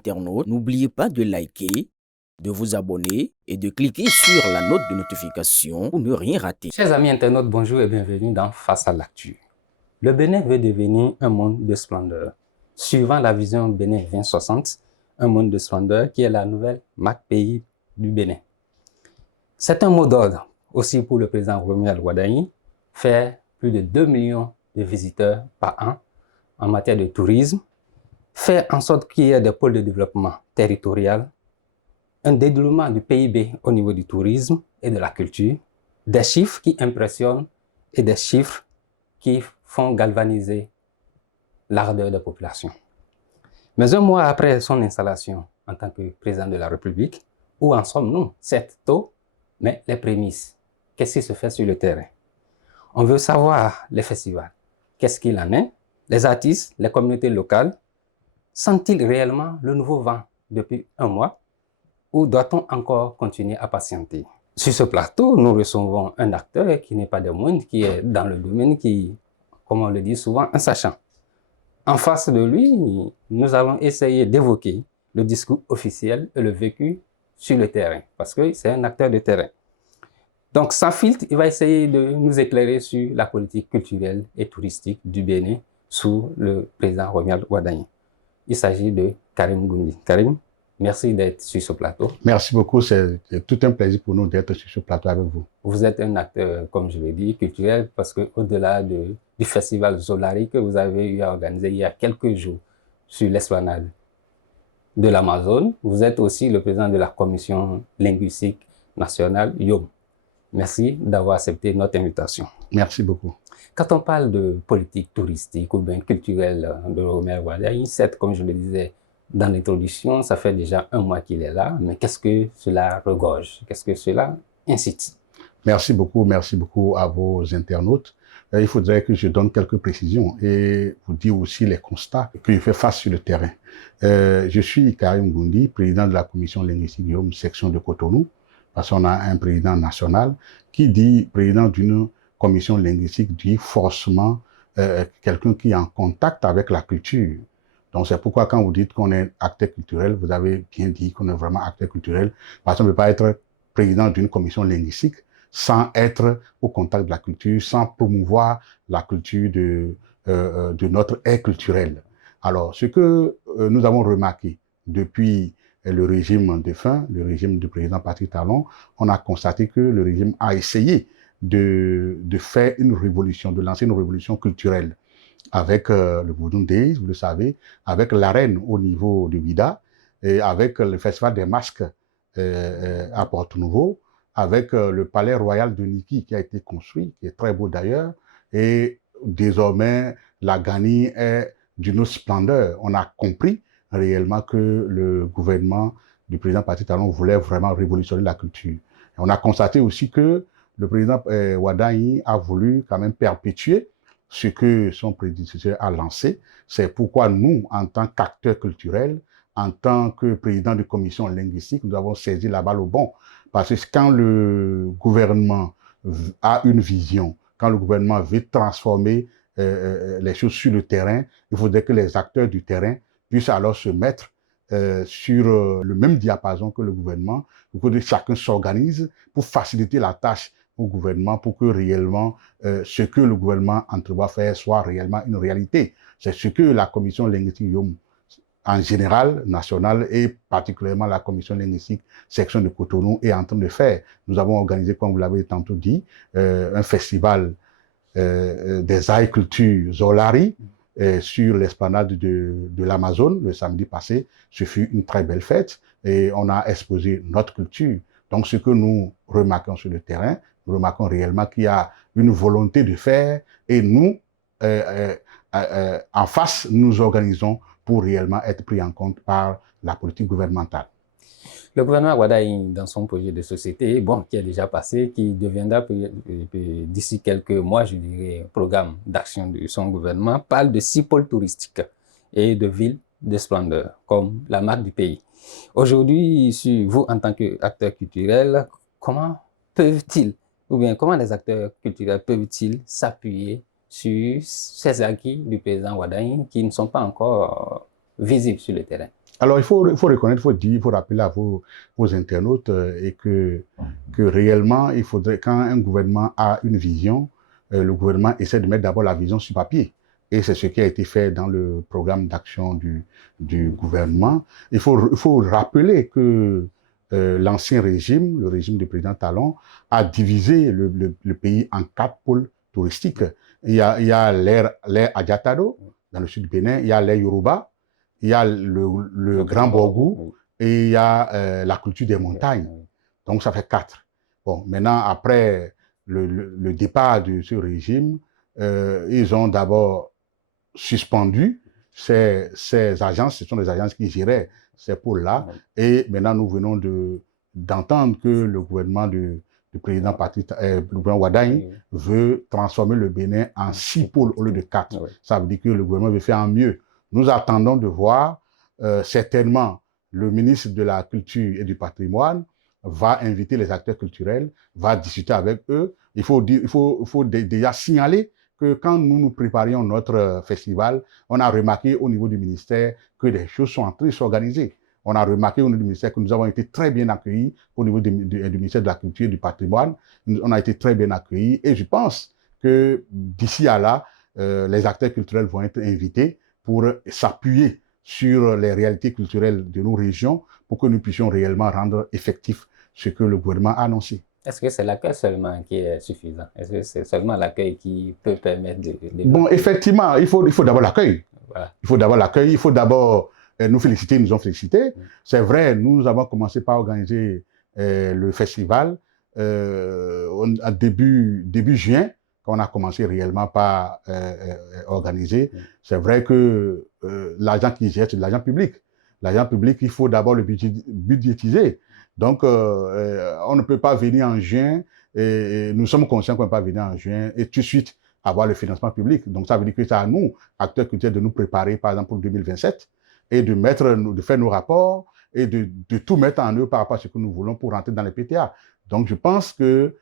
internautes, n'oubliez pas de liker, de vous abonner et de cliquer sur la note de notification pour ne rien rater. Chers amis internautes, bonjour et bienvenue dans Face à l'actu. Le Bénin veut devenir un monde de splendeur. Suivant la vision Bénin 2060, un monde de splendeur qui est la nouvelle marque pays du Bénin. C'est un mot d'ordre aussi pour le président Romuald Wardani, faire plus de 2 millions de visiteurs par an en matière de tourisme, faire en sorte qu'il y ait des pôles de développement territorial, un dédoublement du PIB au niveau du tourisme et de la culture, des chiffres qui impressionnent et des chiffres qui font galvaniser l'ardeur des populations. Mais un mois après son installation en tant que président de la République, où en sommes-nous? C'est tôt, mais les prémices. Qu'est-ce qui se fait sur le terrain? On veut savoir les festivals. Qu'est-ce qu'il en est? Les artistes, les communautés locales, sentent-ils réellement le nouveau vent depuis un mois? Ou doit-on encore continuer à patienter? Sur ce plateau, nous recevons un acteur qui n'est pas de moindre, qui est dans le domaine, qui, comme on le dit souvent, un sachant. En face de lui, nous allons essayer d'évoquer le discours officiel et le vécu sur le terrain, parce que c'est un acteur de terrain. Donc, sans filtre, il va essayer de nous éclairer sur la politique culturelle et touristique du Bénin sous le président Romuald Wardani. Il s'agit de Karim Goundi. Karim, merci d'être sur ce plateau. Merci beaucoup, c'est tout un plaisir pour nous d'être sur ce plateau avec vous. Vous êtes un acteur, comme je l'ai dit, culturel, parce qu'au-delà du festival Zolari que vous avez eu à organiser il y a quelques jours sur l'esplanade de l'Amazone, vous êtes aussi le président de la commission linguistique nationale, YOM. Merci d'avoir accepté notre invitation. Merci beaucoup. Quand on parle de politique touristique ou bien culturelle de Romuald Wardani, certes, comme je le disais dans l'introduction, ça fait déjà un mois qu'il est là, mais qu'est-ce que cela regorge? Qu'est-ce que cela incite? Merci beaucoup à vos internautes. Il faudrait que je donne quelques précisions et vous dire aussi les constats que je fais face sur le terrain. Je suis Karim Goundi, président de la commission linguistique YOM, section de Cotonou, parce qu'on a un président national qui dit président d'une commission linguistique dit forcément quelqu'un qui est en contact avec la culture. Donc c'est pourquoi quand vous dites qu'on est acteur culturel, vous avez bien dit qu'on est vraiment acteur culturel, parce qu'on ne peut pas être président d'une commission linguistique sans être au contact de la culture, sans promouvoir la culture de notre ère culturelle. Alors, ce que nous avons remarqué depuis le régime défunt, le régime du président Patrice Talon, on a constaté que le régime a essayé de faire une révolution, de lancer une révolution culturelle avec le Boudoum Days, vous le savez, avec l'arène au niveau de Bida, et avec le festival des masques à Porto-Nouveau, avec le palais royal de Niki qui a été construit, qui est très beau d'ailleurs, et désormais la Gani est d'une splendeur. On a compris réellement que le gouvernement du président Patrice Talon voulait vraiment révolutionner la culture. Et on a constaté aussi que le président Wardani a voulu quand même perpétuer ce que son prédécesseur a lancé. C'est pourquoi nous, en tant qu'acteurs culturels, en tant que président de commission linguistique, nous avons saisi la balle au bon. Parce que quand le gouvernement a une vision, quand le gouvernement veut transformer les choses sur le terrain, il faudrait que les acteurs du terrain puissent alors se mettre sur le même diapason que le gouvernement, pour que chacun s'organise pour faciliter la tâche au gouvernement, pour que réellement ce que le gouvernement entrevoit faire soit réellement une réalité. C'est ce que la commission linguistique YOM en général, nationale et particulièrement la commission linguistique section de Cotonou est en train de faire. Nous avons organisé, comme vous l'avez tantôt dit, un festival des arts et cultures Zolari sur l'esplanade de l'Amazone le samedi passé. Ce fut une très belle fête et on a exposé notre culture. Donc ce que nous remarquons sur le terrain, nous remarquons réellement qu'il y a une volonté de faire et nous, en face, nous organisons pour réellement être pris en compte par la politique gouvernementale. Le gouvernement Wardani, dans son projet de société, bon, qui est déjà passé, qui deviendra d'ici quelques mois, je dirais, programme d'action de son gouvernement, parle de 6 pôles touristiques et de villes de splendeur, comme la marque du pays. Aujourd'hui, vous, en tant qu'acteur culturel, comment peuvent-ils, ou bien comment les acteurs culturels peuvent-ils s'appuyer sur ces acquis du président Wardani qui ne sont pas encore visibles sur le terrain? Alors, il faut reconnaître, il faut dire, il faut rappeler à vos internautes et que réellement, il faudrait, quand un gouvernement a une vision, le gouvernement essaie de mettre d'abord la vision sur papier. Et c'est ce qui a été fait dans le programme d'action du gouvernement. Il faut rappeler que l'ancien régime, le régime du président Talon, a divisé le pays en 4 pôles touristiques. Il y a l'ère Adjatado, dans le sud du Bénin, il y a l'ère Yoruba, il y a le Grand Borgou, et il y a la culture des montagnes. Donc ça fait 4. Bon, maintenant, après le départ de ce régime, ils ont d'abord suspendu ces agences, ce sont des agences qui géraient ces pôles-là, et maintenant nous venons d'entendre que le gouvernement du président le gouvernement Wadagne veut transformer le Bénin en 6 pôles au lieu de 4. Ça veut dire que le gouvernement veut faire en mieux. Nous attendons de voir, certainement, le ministre de la Culture et du Patrimoine va inviter les acteurs culturels, va discuter avec eux. Il faut déjà signaler que quand nous préparions notre festival, on a remarqué au niveau du ministère que des choses sont en train de s'organiser. On a remarqué au niveau du ministère que nous avons été très bien accueillis au niveau du ministère de la Culture et du Patrimoine. On a été très bien accueillis et je pense que d'ici à là, les acteurs culturels vont être invités pour s'appuyer sur les réalités culturelles de nos régions pour que nous puissions réellement rendre effectif ce que le gouvernement a annoncé. Est-ce que c'est l'accueil seulement qui est suffisant? Est-ce que c'est seulement l'accueil qui peut permettre de... Bon, effectivement, il faut d'abord l'accueil. Voilà. Il faut d'abord l'accueil, il faut d'abord nous féliciter, nous ont félicité. C'est vrai, nous avons commencé par organiser le festival à début juin, quand on a commencé réellement par organiser. C'est vrai que l'argent qui gère, c'est de l'argent public. L'argent public, il faut d'abord le budgétiser. Donc, on ne peut pas venir en juin, et nous sommes conscients qu'on ne peut pas venir en juin et tout de suite avoir le financement public. Donc, ça veut dire que c'est à nous, acteurs culturels, de nous préparer, par exemple, pour 2027 et de faire nos rapports et de tout mettre en œuvre par rapport à ce que nous voulons pour rentrer dans les PTA. Donc, je pense que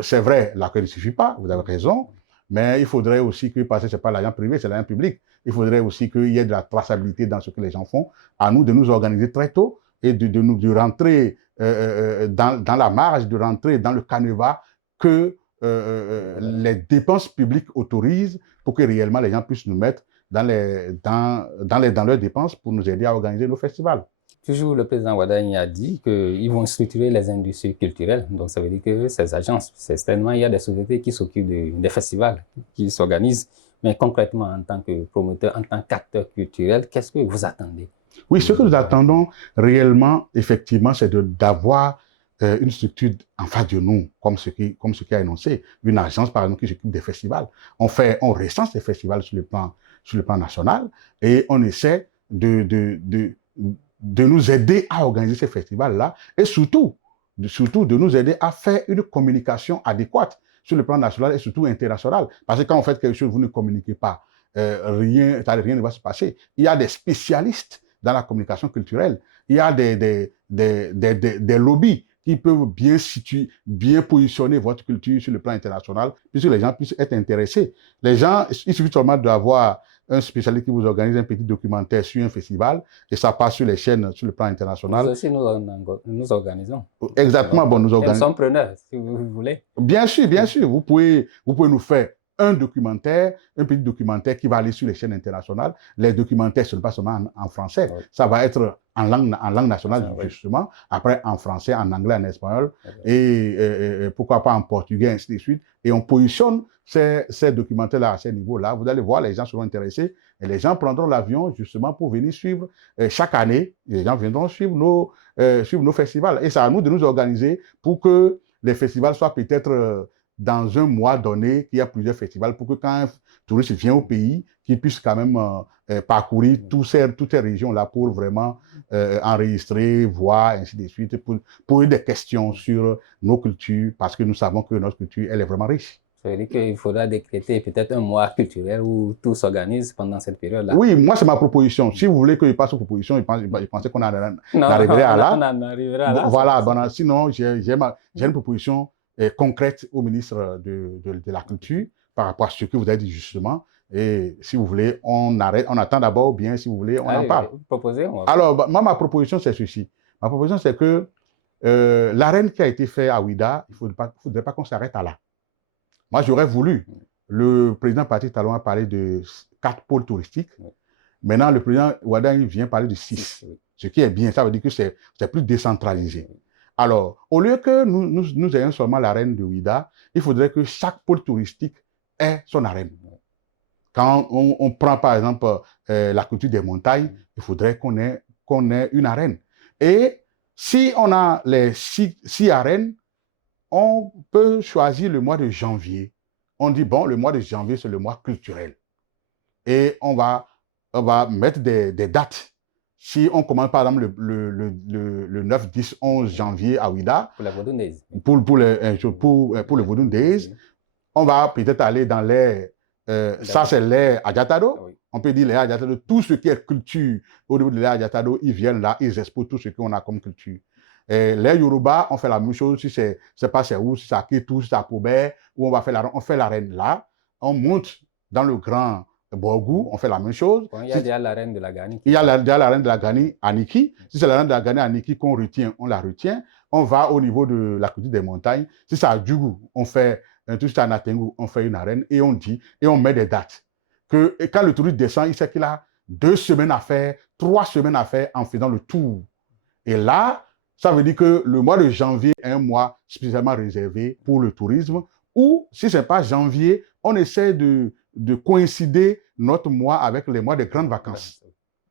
c'est vrai, l'accueil ne suffit pas, vous avez raison, mais il faudrait aussi que, parce que ce n'est pas l'argent privé, c'est l'argent public, il faudrait aussi qu'il y ait de la traçabilité dans ce que les gens font. À nous de nous organiser très tôt et de rentrer dans la marge, de rentrer dans le canevas que les dépenses publiques autorisent pour que réellement les gens puissent nous mettre dans leurs dépenses pour nous aider à organiser nos festivals. Toujours, le président Wadagne a dit qu'ils vont structurer les industries culturelles. Donc, ça veut dire que ces agences, certainement, il y a des sociétés qui s'occupent des festivals, qui s'organisent. Mais concrètement, en tant que promoteur, en tant qu'acteur culturel, qu'est-ce que vous attendez? Oui, ce que nous attendons réellement, effectivement, c'est d'avoir une structure en face de nous, comme ce qui est annoncé. Une agence, par exemple, qui s'occupe des festivals. On recense les festivals sur le plan national et on essaie de nous aider à organiser ces festivals-là et surtout de nous aider à faire une communication adéquate sur le plan national et surtout international. Parce que quand vous faites quelque chose, vous ne communiquez pas, rien ne va se passer. Il y a des spécialistes dans la communication culturelle. Il y a des lobbies qui peuvent bien positionner votre culture sur le plan international, puisque les gens puissent être intéressés. Les gens, il suffit seulement d'avoir un spécialiste qui vous organise un petit documentaire sur un festival et ça passe sur les chaînes sur le plan international. Nous aussi, nous organisons. Exactement, bon, nous organisons. Nous sommes preneurs, si vous voulez. Bien sûr, vous pouvez nous faire un petit documentaire qui va aller sur les chaînes internationales. Les documentaires, ce n'est pas seulement en français, ça va être en langue nationale, justement, après en français, en anglais, en espagnol, et pourquoi pas en portugais, ainsi de suite. Et on positionne ces documentaires-là à ce niveau-là. Vous allez voir, les gens seront intéressés, et les gens prendront l'avion, justement, pour venir suivre chaque année. Les gens viendront suivre nos festivals. Et c'est à nous de nous organiser pour que les festivals soient peut-être dans un mois donné, qu'il y a plusieurs festivals, pour que quand un touriste vient au pays, qu'il puisse quand même parcourir toutes ces régions-là pour vraiment enregistrer, voir, ainsi de suite, pour poser des questions sur nos cultures, parce que nous savons que notre culture, elle est vraiment riche. Ça veut dire qu'il faudra décréter peut-être un mois culturel où tout s'organise pendant cette période-là. Oui, moi, c'est ma proposition. Si vous voulez que je passe aux propositions, je pensais qu'on arriverait à là. On en arrivera à là. Voilà, sinon, j'ai une proposition concrète au ministre de la Culture par rapport à ce que vous avez dit justement. Et si vous voulez, on arrête, on attend d'abord, ou bien si vous voulez, on en parle. Proposez, Alors, bah, moi, ma proposition, c'est ceci. Ma proposition, c'est que l'arène qui a été faite à Ouida, il ne faudrait pas qu'on s'arrête à là. Moi, j'aurais voulu. Le président Patrice Talon a parlé de 4 pôles touristiques. Maintenant, le président Ouada vient parler de 6. Ce qui est bien, ça veut dire que c'est plus décentralisé. Alors, au lieu que nous ayons seulement l'arène de Ouida, il faudrait que chaque pôle touristique ait son arène. Quand on prend par exemple la culture des montagnes, il faudrait qu'on ait une arène. Et si on a les 6 arènes, on peut choisir le mois de janvier. On dit, bon, le mois de janvier, c'est le mois culturel. Et on va mettre des dates. Si on commence par exemple le 9, 10, 11 janvier à Ouida, pour la Vodun Days. Pour le Vodun Days, on va peut-être aller dans les... ça, c'est l'air Adjatado. Oui. On peut dire l'air Adjatado. Tout ce qui est culture au niveau de l'air Adjatado, ils viennent là, ils exposent tout ce qu'on a comme culture. Les Yoruba, on fait la même chose. Si c'est pas c'est où, si c'est à Kétou, si c'est à Pobert, où on fait l'arène là. On monte dans le grand Borgou, on fait la même chose. Bon, il y a déjà l'arène de la Gani. Il y a déjà l'arène de la Gani à Niki. Si c'est l'arène de la Gani à Niki qu'on retient, on la retient. On va au niveau de la culture des montagnes. Si c'est à Djougou, on fait tout ça à Natengu, on fait une arène et on dit, et on met des dates. Et quand le touriste descend, il sait qu'il a 2 semaines à faire, 3 semaines à faire en faisant le tour. Et là, ça veut dire que le mois de janvier est un mois spécialement réservé pour le tourisme. Ou, si ce n'est pas janvier, on essaie de coïncider notre mois avec les mois de grandes vacances.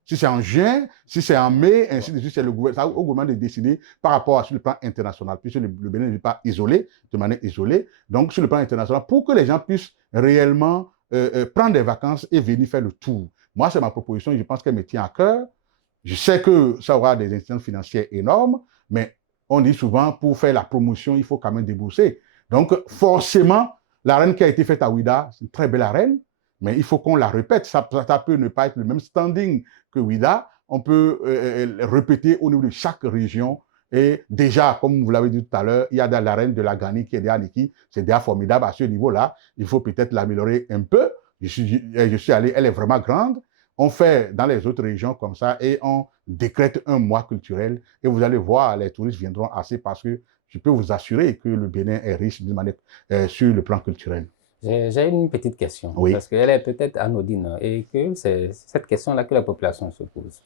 Si c'est en juin, si c'est en mai, ainsi de suite, c'est au gouvernement de décider par rapport à sur le plan international, puisque le Bénin n'est pas isolé, de manière isolée. Donc, sur le plan international, pour que les gens puissent réellement prendre des vacances et venir faire le tour. Moi, c'est ma proposition, je pense qu'elle me tient à cœur. Je sais que ça aura des incidences financières énormes, mais on dit souvent, pour faire la promotion, il faut quand même débourser. Donc, forcément, l'arène qui a été faite à Ouida, c'est une très belle arène, mais il faut qu'on la répète. Ça peut ne pas être le même standing que Ouida. On peut répéter au niveau de chaque région. Et déjà, comme vous l'avez dit tout à l'heure, il y a l'arène de la Gani qui est déjà Niki. C'est déjà formidable à ce niveau-là. Il faut peut-être l'améliorer un peu. Je suis allé, elle est vraiment grande. On fait dans les autres régions comme ça et on décrète un mois culturel. Et vous allez voir, les touristes viendront assez parce que je peux vous assurer que le Bénin est riche de manière, sur le plan culturel. J'ai une petite question, oui. Parce qu'elle est peut-être anodine et que c'est cette question-là que la population se pose.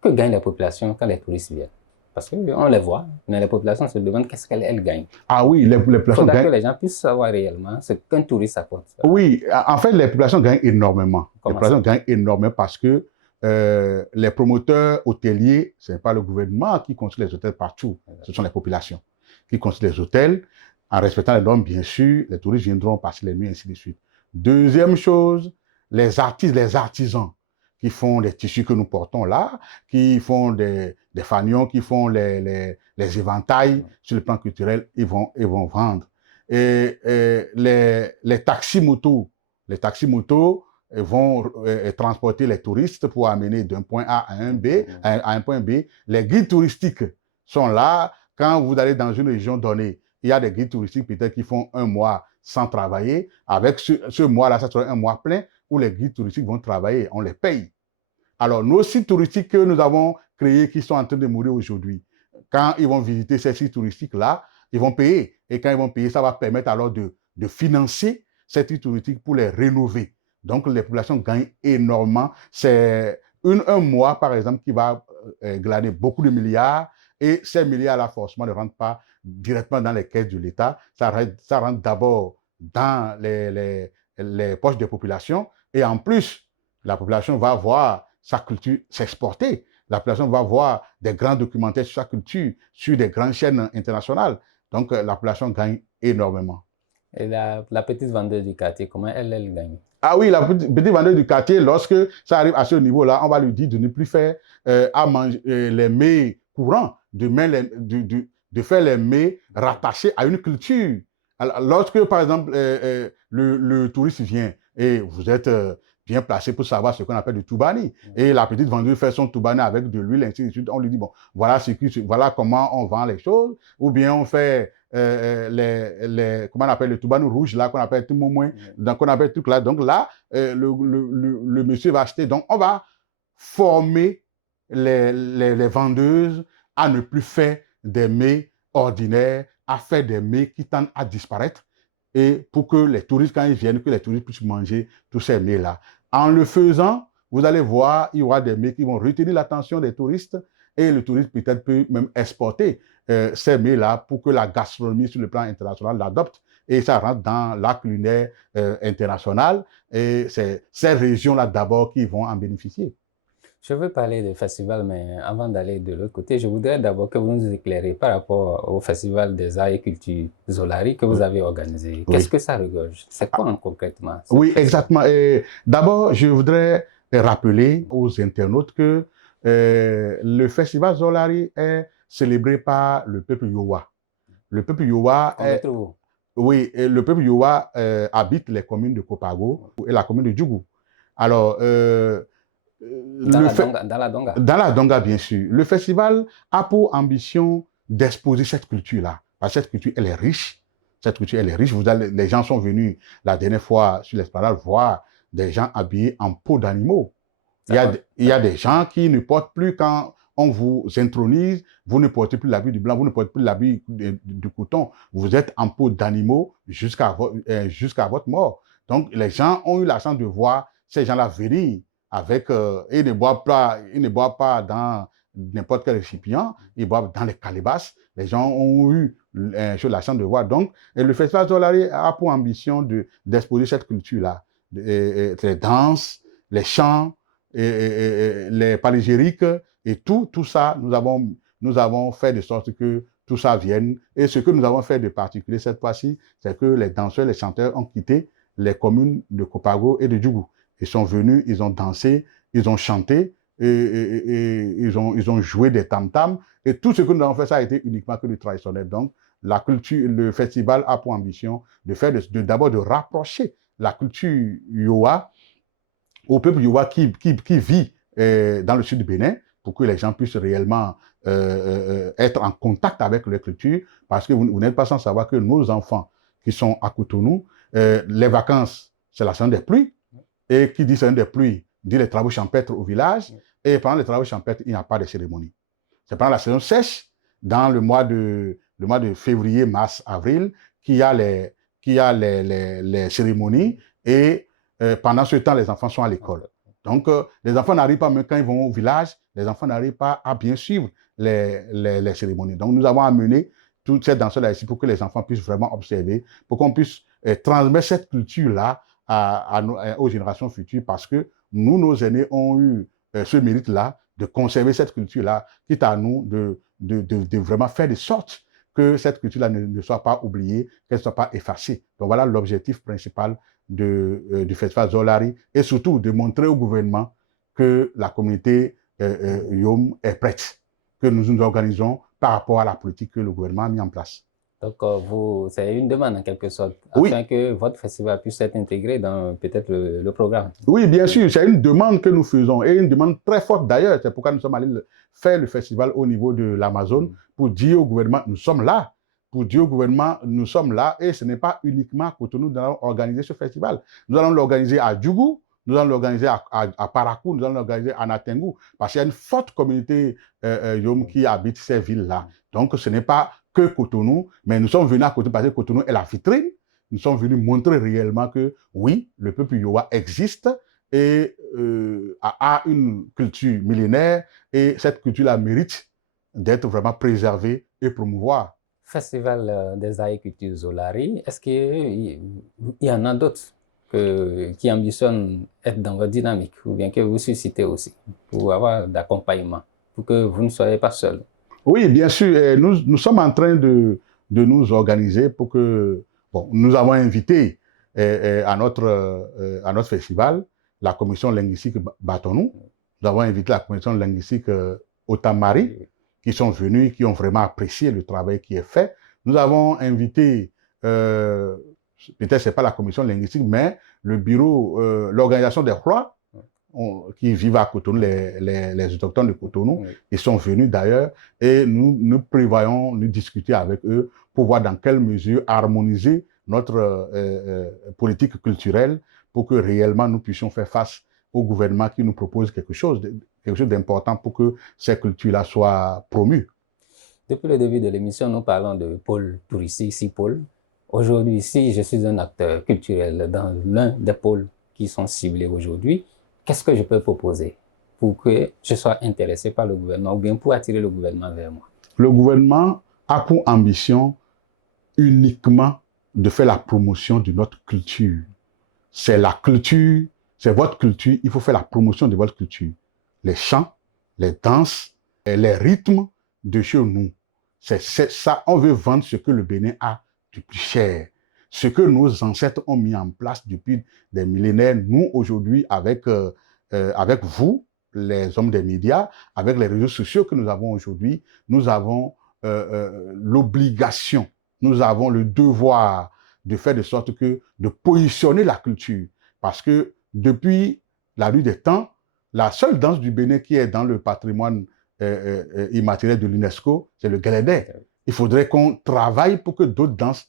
Que gagne la population quand les touristes viennent? Parce qu'on les voit, mais la population se demande qu'est-ce qu'elle gagne. Ah oui, les populations gagnent. Il faut que les gens puissent savoir réellement ce qu'un touriste apporte. Oui, en fait, les populations gagnent énormément. Les populations gagnent énormément parce que les promoteurs hôteliers, ce n'est pas le gouvernement qui construit les hôtels partout, ce sont les populations qui construisent les hôtels. En respectant les normes, bien sûr, les touristes viendront passer les nuits, ainsi de suite. Deuxième chose, les artistes, les artisans qui font les tissus que nous portons là, qui font des fanions, qui font les éventails sur le plan culturel, ils vont vendre. Et les taxis-motos vont transporter les touristes pour amener d'un point A à un B, à un point B. Les guides touristiques sont là. Quand vous allez dans une région donnée, il y a des guides touristiques peut-être qui font un mois sans travailler. Avec ce mois-là, ça sera un mois plein où les guides touristiques vont travailler. On les paye. Alors, nos sites touristiques que nous avons créés, qui sont en train de mourir aujourd'hui, quand ils vont visiter ces sites touristiques-là, ils vont payer. Et quand ils vont payer, ça va permettre alors de financer ces sites touristiques pour les rénover. Donc, les populations gagnent énormément. C'est un mois, par exemple, qui va glaner beaucoup de milliards. Et ces milliards-là, forcément, ne rentrent pas directement dans les caisses de l'État. Ça rentre d'abord dans les poches des populations. Et en plus, la population va voir sa culture s'exporter. La population va voir des grands documentaires sur sa culture, sur des grandes chaînes internationales. Donc, la population gagne énormément. Et la petite vendeuse du quartier, comment elle gagne? Ah oui, la petite vendeuse du quartier, lorsque ça arrive à ce niveau-là, on va lui dire de ne plus faire à manger les mets courants, de faire les mets rattachés à une culture. Alors, lorsque, par exemple, le touriste vient et vous êtes bien placé pour savoir ce qu'on appelle du toubani, et la petite vendeuse fait son toubani avec de l'huile, ainsi de suite, on lui dit, bon, voilà comment on vend les choses, ou bien on fait comment on appelle, le Toubano rouge, là, qu'on appelle tout moins, qu'on appelle tout là. Donc là, le monsieur va acheter. Donc, on va former les vendeuses à ne plus faire des mets ordinaires, à faire des mets qui tendent à disparaître, et pour que les touristes, quand ils viennent, que les touristes puissent manger tous ces mets-là. En le faisant, vous allez voir, il y aura des mets qui vont retenir l'attention des touristes, et le touriste peut-être peut même exporter ces mets-là pour que la gastronomie sur le plan international l'adopte, et ça rentre dans la culinaire internationale, et c'est ces régions-là d'abord qui vont en bénéficier. Je veux parler des festivals, mais avant d'aller de l'autre côté, je voudrais d'abord que vous nous éclairiez par rapport au Festival des Arts et Cultures Zolari que vous avez organisé. Qu'est-ce que ça regorge? C'est quoi concrètement? Oui, exactement. D'abord, je voudrais rappeler aux internautes que le Festival Zolari est célébré par le peuple Yowa. Le peuple Yowa oui, le peuple Yowa habite les communes de Kopago et la commune de Djougou. Alors, dans la Donga. Dans la Donga, bien sûr. Le festival a pour ambition d'exposer cette culture-là. Parce que cette culture, elle est riche. Cette culture, elle est riche. Les gens sont venus la dernière fois sur l'esplanade voir des gens habillés en peau d'animaux. Il y a des gens qui ne portent plus, quand on vous intronise, vous ne portez plus l'habit du blanc, vous ne portez plus l'habit du coton. Vous êtes en peau d'animaux jusqu'à votre mort. Donc, les gens ont eu la chance de voir ces gens-là venir avec, ils ne boivent pas dans n'importe quel récipient, ils boivent dans les calebasses. Les gens ont eu la chance de voir. Donc, le Festival Zolari a pour ambition d'exposer cette culture-là. Les danses, les chants, les panégyriques, et tout ça, nous avons fait de sorte que tout ça vienne. Et ce que nous avons fait de particulier cette fois-ci, c'est que les danseurs, les chanteurs ont quitté les communes de Kopago et de Djougou. Ils sont venus, ils ont dansé, ils ont chanté, et ils ont joué des tam-tams. Et tout ce que nous avons fait, ça a été uniquement que du traditionnel. Donc, la culture, le festival a pour ambition d'abord de rapprocher la culture Yowa au peuple Yowa qui vit dans le sud du Bénin, pour que les gens puissent réellement être en contact avec leur culture, parce que vous n'êtes pas sans savoir que nos enfants qui sont à Cotonou, les vacances, c'est la saison des pluies, et qui dit saison des pluies, dit les travaux champêtres au village, et pendant les travaux champêtres, il n'y a pas de cérémonie. C'est pendant la saison sèche, dans le mois de février, mars, avril, qu'il y a les cérémonies, et pendant ce temps, les enfants sont à l'école. Donc, les enfants n'arrivent pas, même quand ils vont au village, les enfants n'arrivent pas à bien suivre les cérémonies. Donc, nous avons amené toute cette danse-là ici pour que les enfants puissent vraiment observer, pour qu'on puisse transmettre cette culture-là aux générations futures, parce que nous, nos aînés, ont eu ce mérite-là de conserver cette culture-là, quitte à nous de vraiment faire de sorte que cette culture-là ne soit pas oubliée, qu'elle ne soit pas effacée. Donc, voilà l'objectif principal du Festival Zolari, et surtout de montrer au gouvernement que la communauté Yom est prête, que nous organisons par rapport à la politique que le gouvernement a mis en place. Donc, c'est une demande en quelque sorte, afin que votre festival puisse être intégré dans peut-être le programme. Oui, bien sûr, c'est une demande que nous faisons, et une demande très forte d'ailleurs. C'est pourquoi nous sommes allés faire le festival au niveau de l'Amazone, pour dire au gouvernement, nous sommes là. Pour dire au gouvernement, nous sommes là, et ce n'est pas uniquement à Cotonou nous allons organiser ce festival. Nous allons l'organiser à Djougou, nous allons l'organiser à Parakou, nous allons l'organiser à Natengu, parce qu'il y a une forte communauté Yom qui habite ces villes-là. Donc, ce n'est pas que Cotonou, mais nous sommes venus à Cotonou parce que Cotonou est la vitrine. Nous sommes venus montrer réellement que, oui, le peuple Yowa existe et a une culture millénaire, et cette culture-là mérite d'être vraiment préservée et promouvoir. Festival des Arts et Cultures Zolari, est-ce qu'il y en a d'autres qui ambitionnent être dans votre dynamique, ou bien que vous suscitez aussi, pour avoir d'accompagnement, pour que vous ne soyez pas seul? Oui, bien sûr. Nous sommes en train de nous organiser pour que... Bon, nous avons invité à notre festival la commission linguistique Batonou. Nous avons invité la commission linguistique Otamari, qui sont venus, qui ont vraiment apprécié le travail qui est fait. Nous avons invité, peut-être ce n'est pas la commission linguistique, mais le bureau, l'organisation des Rois, qui vivent à Cotonou, les autochtones de Cotonou. Oui. Ils sont venus d'ailleurs et nous prévoyons de discuter avec eux pour voir dans quelle mesure harmoniser notre politique culturelle pour que réellement nous puissions faire face au gouvernement qui nous propose quelque chose d'important pour que ces cultures-là soient promues. Depuis le début de l'émission, nous parlons de pôle touristique, 6 pôles. Aujourd'hui, si je suis un acteur culturel dans l'un des pôles qui sont ciblés aujourd'hui, qu'est-ce que je peux proposer pour que je sois intéressé par le gouvernement ou bien pour attirer le gouvernement vers moi? Le gouvernement a pour ambition uniquement de faire la promotion de notre culture. C'est la culture, c'est votre culture, il faut faire la promotion de votre culture. Les chants, les danses, et les rythmes de chez nous. C'est ça, on veut vendre ce que le Bénin a de plus cher. Ce que nos ancêtres ont mis en place depuis des millénaires, nous aujourd'hui, avec vous, les hommes des médias, avec les réseaux sociaux que nous avons aujourd'hui, nous avons l'obligation, nous avons le devoir de faire de sorte que, de positionner la culture. Parce que depuis la nuit des temps, la seule danse du Bénin qui est dans le patrimoine immatériel de l'UNESCO, c'est le Guélédé. Il faudrait qu'on travaille pour que d'autres danses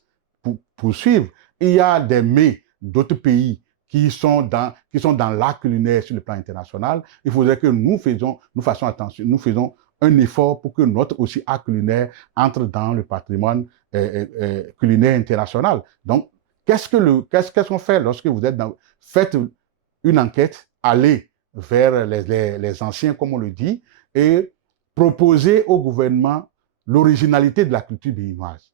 poursuivent. Il y a des mets d'autres pays qui sont dans l'art culinaire sur le plan international. Il faudrait que nous fassions attention, nous faisons un effort pour que notre aussi art culinaire entre dans le patrimoine culinaire international. Donc, qu'est-ce qu'on fait lorsque vous êtes faites une enquête, allez vers les anciens, comme on le dit, et proposer au gouvernement l'originalité de la culture béninoise.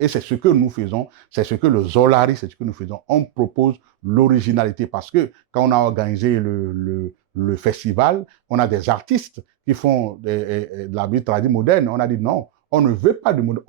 Et c'est ce que nous faisons, c'est ce que le Zolari, c'est ce que nous faisons. On propose l'originalité parce que quand on a organisé le festival, on a des artistes qui font de la musique traditionnelle moderne. On a dit non, on ne veut pas de moderne,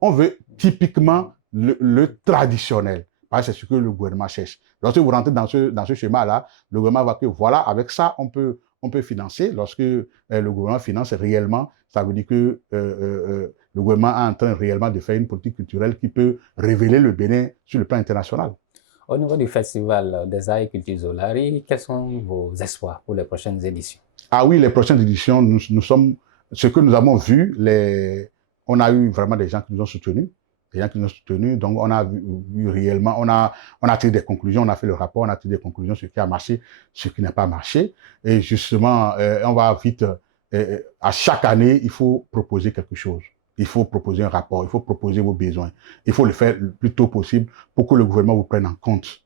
on veut typiquement le traditionnel. Parce que c'est ce que le gouvernement cherche. Lorsque vous rentrez dans ce schéma-là, le gouvernement va que voilà, avec ça, on peut financer. Lorsque le gouvernement finance réellement, ça veut dire que le gouvernement est en train réellement de faire une politique culturelle qui peut révéler le Bénin sur le plan international. Au niveau du Festival des Arts et Cultures Zolari, quels sont vos espoirs pour les prochaines éditions? Ah oui, les prochaines éditions, ce que nous avons vu, on a eu vraiment des gens qui nous ont soutenus. Donc on a vu réellement, on a tiré des conclusions, on a fait le rapport, on a tiré des conclusions, ce qui a marché, ce qui n'a pas marché. Et justement, on va vite, à chaque année, il faut proposer quelque chose. Il faut proposer un rapport, il faut proposer vos besoins. Il faut le faire le plus tôt possible pour que le gouvernement vous prenne en compte.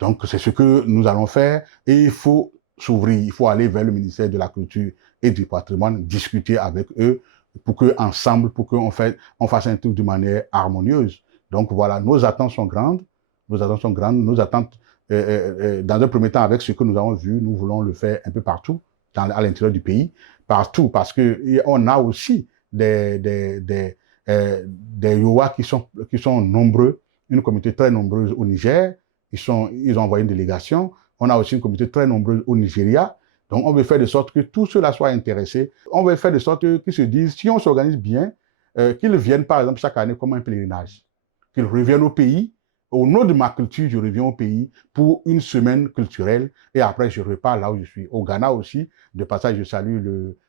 Donc c'est ce que nous allons faire et il faut s'ouvrir, il faut aller vers le ministère de la Culture et du Patrimoine, discuter avec eux, pour qu'ensemble, pour qu'on fasse un truc de manière harmonieuse. Donc voilà, nos attentes sont grandes, nos attentes, dans un premier temps, avec ce que nous avons vu, nous voulons le faire un peu partout, à l'intérieur du pays, partout, parce qu'on a aussi des Yowa qui sont nombreux, une communauté très nombreuse au Niger, ils ont envoyé une délégation, on a aussi une communauté très nombreuse au Nigeria. Donc, on veut faire de sorte que tous ceux-là soient intéressés. On veut faire de sorte qu'ils se disent, si on s'organise bien, qu'ils viennent, par exemple, chaque année comme un pèlerinage. Qu'ils reviennent au pays. Au nom de ma culture, je reviens au pays pour une semaine culturelle. Et après, je repars là où je suis. Au Ghana aussi, de passage, je salue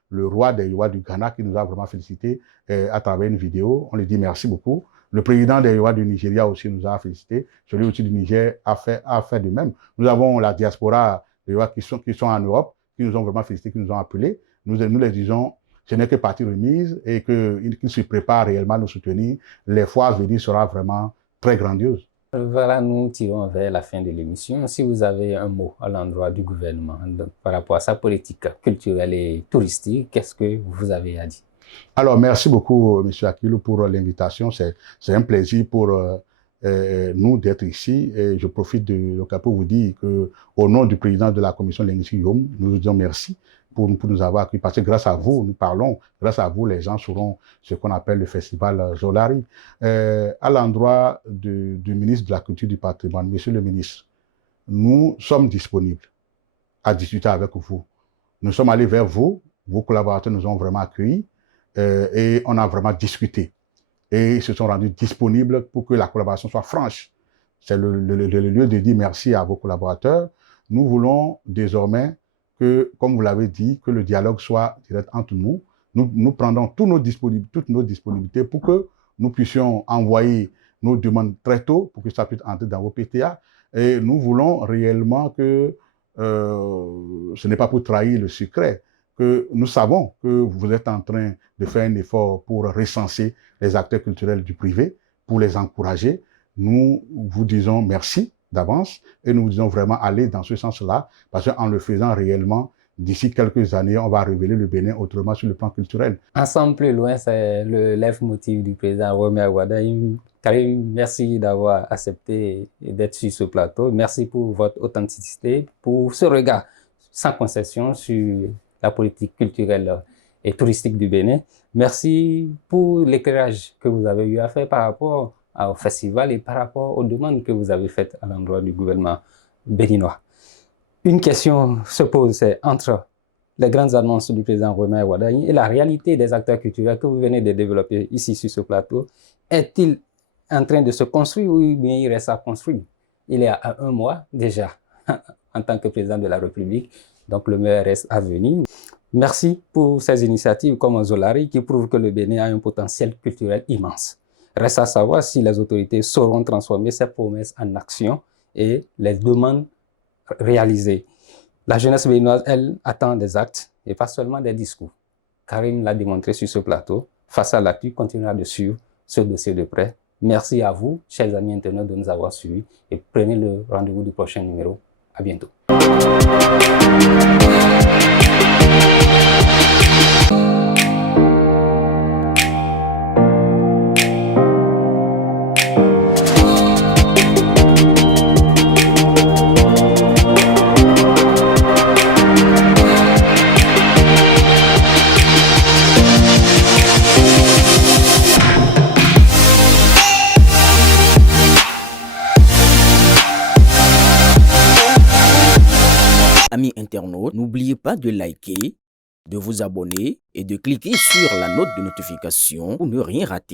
le roi des Yowa du Ghana qui nous a vraiment félicité à travers une vidéo. On lui dit merci beaucoup. Le président des Yowa du Nigeria aussi nous a félicité. Celui aussi du Niger a fait de même. Nous avons la diaspora des Yowa qui sont en Europe, qui nous ont vraiment félicité, qui nous ont appelés. Nous les disons, ce n'est que partie remise et qu'ils se préparent réellement à nous soutenir. Les fois à venir sera vraiment très grandiose. Voilà, nous tirons vers la fin de l'émission. Si vous avez un mot à l'endroit du gouvernement par rapport à sa politique culturelle et touristique, qu'est-ce que vous avez à dire? Alors, merci beaucoup, M. Akilou, pour l'invitation. C'est un plaisir pour nous d'être ici. Et je profite de l'occasion pour vous dire qu'au nom du président de la commission linguistique Yom, nous vous disons merci pour nous avoir accueillis. Parce que grâce à vous, nous parlons, grâce à vous, les gens sauront ce qu'on appelle le festival Zolari. À l'endroit du ministre de la Culture et du Patrimoine, Monsieur le ministre, nous sommes disponibles à discuter avec vous. Nous sommes allés vers vous, vos collaborateurs nous ont vraiment accueillis et on a vraiment discuté. Et ils se sont rendus disponibles pour que la collaboration soit franche. C'est le lieu de dire merci à vos collaborateurs. Nous voulons désormais que, comme vous l'avez dit, que le dialogue soit direct entre nous. Nous prendrons toutes nos disponibilités pour que nous puissions envoyer nos demandes très tôt pour que ça puisse entrer dans vos PTA. Et nous voulons réellement que ce n'est pas pour trahir le secret, que nous savons que vous êtes en train de faire un effort pour recenser les acteurs culturels du privé, pour les encourager. Nous vous disons merci d'avance et nous vous disons vraiment aller dans ce sens-là, parce qu'en le faisant réellement, d'ici quelques années, on va révéler le Bénin autrement sur le plan culturel. Ensemble plus loin, c'est le leitmotiv du président Romain Wade. Karim, merci d'avoir accepté d'être sur ce plateau. Merci pour votre authenticité, pour ce regard sans concession sur la politique culturelle et touristique du Bénin. Merci pour l'éclairage que vous avez eu à faire par rapport au festival et par rapport aux demandes que vous avez faites à l'endroit du gouvernement béninois. Une question se pose, c'est entre les grandes annonces du président Romain Wade et la réalité des acteurs culturels que vous venez de développer ici sur ce plateau. Est-il en train de se construire ou bien il reste à construire? Il est à 1 mois déjà en tant que président de la République, donc le meilleur reste à venir. Merci pour ces initiatives comme Zolari qui prouvent que le Bénin a un potentiel culturel immense. Reste à savoir si les autorités sauront transformer ces promesses en action et les demandes réalisées. La jeunesse béninoise, elle, attend des actes et pas seulement des discours. Karim l'a démontré sur ce plateau. Face à l'actu, continuera de suivre ce dossier de près. Merci à vous, chers amis internautes, de nous avoir suivis et prenez le rendez-vous du prochain numéro. À bientôt. Amis internautes, n'oubliez pas de liker, de vous abonner et de cliquer sur la note de notification pour ne rien rater.